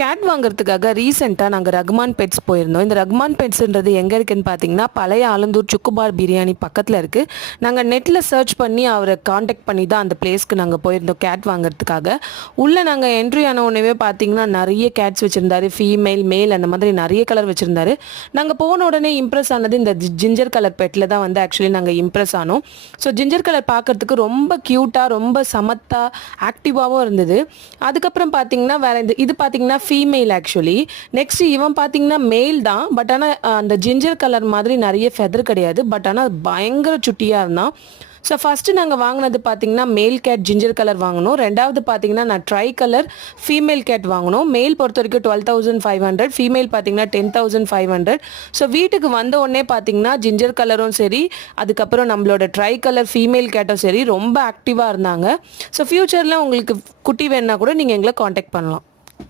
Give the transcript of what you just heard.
Gate வாங்குறதுக்காக ரீசெண்டாக நாங்கள் ரகுமான் பெட்ஸ் போயிருந்தோம். இந்த ரகுமான் பெட்ஸ்ன்றது எங்கே இருக்குன்னு பார்த்தீங்கன்னா பழைய ஆலந்தூர் சுக்குபார் பிரியாணி பக்கத்தில் இருக்குது. நாங்கள் நெட்டில் சர்ச் பண்ணி அவரை காண்டாக்ட் பண்ணி தான் அந்த பிளேஸ்க்கு நாங்கள் போயிருந்தோம் கேட் வாங்குறதுக்காக. உள்ளே நாங்கள் என்ட்ரி ஆன உடனே பார்த்தீங்கன்னா நிறைய கேட்ஸ் வச்சுருந்தாரு, ஃபீமேல் மேல் அந்த மாதிரி நிறைய கலர் வச்சுருந்தாரு. நாங்கள் போன உடனே இம்ப்ரெஸ் ஆனது இந்த ஜிஞ்சர் கலர் பெட்டில் தான் வந்து ஆக்சுவலி நாங்கள் இம்ப்ரெஸ் ஆனோம். ஸோ ஜிஞ்சர் கலர் பார்க்குறதுக்கு ரொம்ப க்யூட்டாக ரொம்ப சமத்தாக ஆக்டிவாகவும் இருந்தது. அதுக்கப்புறம் பார்த்தீங்கன்னா வேற இது பார்த்தீங்கன்னா ஃபீமேல் ஆக்சுவலி. நெக்ஸ்ட் இவன் பார்த்தீங்கன்னா மேல் தான், பட் ஆனால் அந்த ஜிஞ்சர் கலர் மாதிரி நிறைய ஃபெதர் கிடையாது, பட் ஆனால் பயங்கர சுட்டியாக இருந்தான். ஸோ ஃபஸ்ட்டு நாங்கள் வாங்கினது பார்த்தீங்கன்னா மேல் கேட் ஜிஞ்சர் கலர் வாங்கினோம். ரெண்டாவது பார்த்தீங்கன்னா நான் ட்ரை கலர் ஃபீமேல் கேட் வாங்கினோம். மேல் பொறுத்த வரைக்கும் 12,500, ஃபீமேல் பார்த்தீங்கன்னா 10,500. ஸோ வீட்டுக்கு வந்த உடனே பார்த்தீங்கன்னா ஜிஞ்சர் கலரும் சரி, அதுக்கப்புறம் நம்மளோட ட்ரை கலர் ஃபீமேல் கேட்டும் சரி ரொம்ப ஆக்டிவாக இருந்தாங்க. ஸோ ஃப்யூச்சரில் உங்களுக்கு குட்டி வேணுன்னா கூட நீங்கள் எங்களை காண்டாக்ட் பண்ணலாம்.